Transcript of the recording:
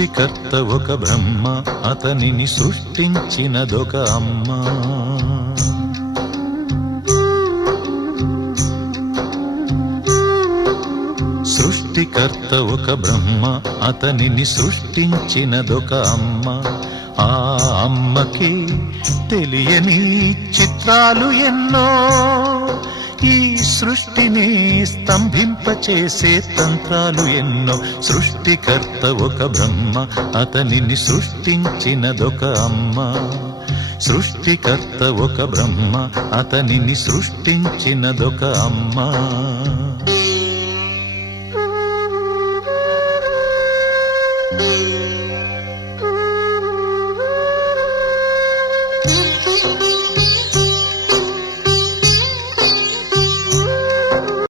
సృష్టికర్త ఒక బ్రహ్మ, అతనిని సృష్టించినదొక అమ్మ. సృష్టికర్త ఒక బ్రహ్మ, అతనిని సృష్టించినదొక అమ్మ. ఆ అమ్మకి తెలియని చిత్రాలు ఎన్నో, ఈ సృష్టిని స్తంభింపచేసే తంత్రాలు ఎన్నో. సృష్టికర్త ఒక బ్రహ్మ, అతనిని సృష్టించినదొక అమ్మ. సృష్టికర్త ఒక బ్రహ్మ, అతనిని సృష్టించినదొక అమ్మ.